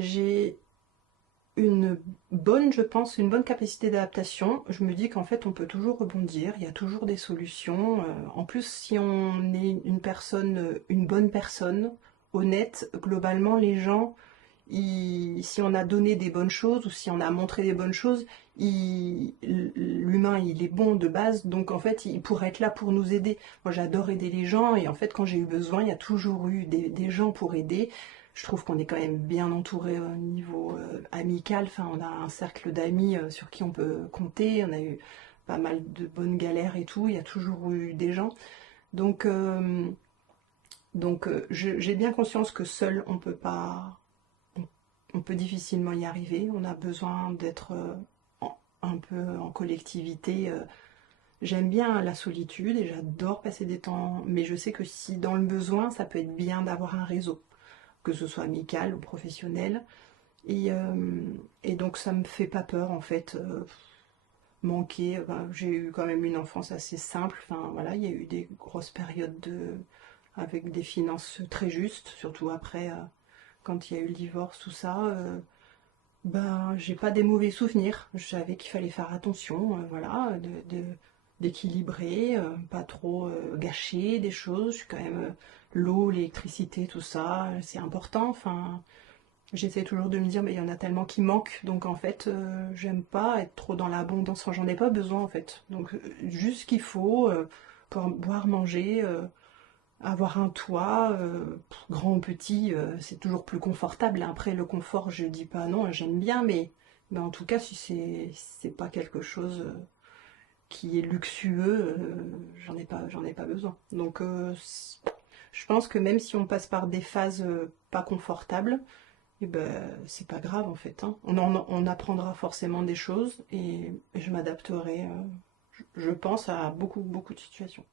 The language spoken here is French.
j'ai une bonne, je pense, une bonne capacité d'adaptation. Je me dis qu'en fait, on peut toujours rebondir, il y a toujours des solutions. En plus, si on est une personne, une bonne personne, honnête, globalement, les gens, si on a donné des bonnes choses ou si on a montré des bonnes choses, l'humain, il est bon de base, donc en fait, il pourrait être là pour nous aider. Moi, j'adore aider les gens et en fait, quand j'ai eu besoin, il y a toujours eu des gens pour aider. Je trouve qu'on est quand même bien entouré au niveau amical. Enfin, on a un cercle d'amis sur qui on peut compter. On a eu pas mal de bonnes galères et tout. Il y a toujours eu des gens. Donc, j'ai bien conscience que seul, on peut pas, on, on peut difficilement y arriver. On a besoin d'être un peu en collectivité. J'aime bien la solitude et j'adore passer des temps, mais je sais que si dans le besoin, ça peut être bien d'avoir un réseau, que ce soit amical ou professionnel. Et, euh, et donc ça me fait pas peur en fait, manquer. Enfin, j'ai eu quand même une enfance assez simple. Enfin voilà, il y a eu des grosses périodes avec des finances très justes, surtout après quand il y a eu le divorce, tout ça. Ben j'ai pas des mauvais souvenirs. Je savais qu'il fallait faire attention, voilà, d'équilibrer, pas trop gâcher des choses. Je suis quand même l'eau, l'électricité, tout ça, c'est important. Enfin, j'essaie toujours de me dire, mais il y en a tellement qui manquent, donc en fait, j'aime pas être trop dans l'abondance, enfin, j'en ai pas besoin en fait. Donc, juste ce qu'il faut pour boire, manger, avoir un toit, grand ou petit, c'est toujours plus confortable. Après, le confort, je dis pas non, j'aime bien, mais en tout cas, si c'est pas quelque chose qui est luxueux, j'en ai pas besoin. Donc, je pense que même si on passe par des phases pas confortables, et ben, c'est pas grave en fait, hein. On apprendra forcément des choses et je m'adapterai, je pense, à beaucoup, beaucoup de situations.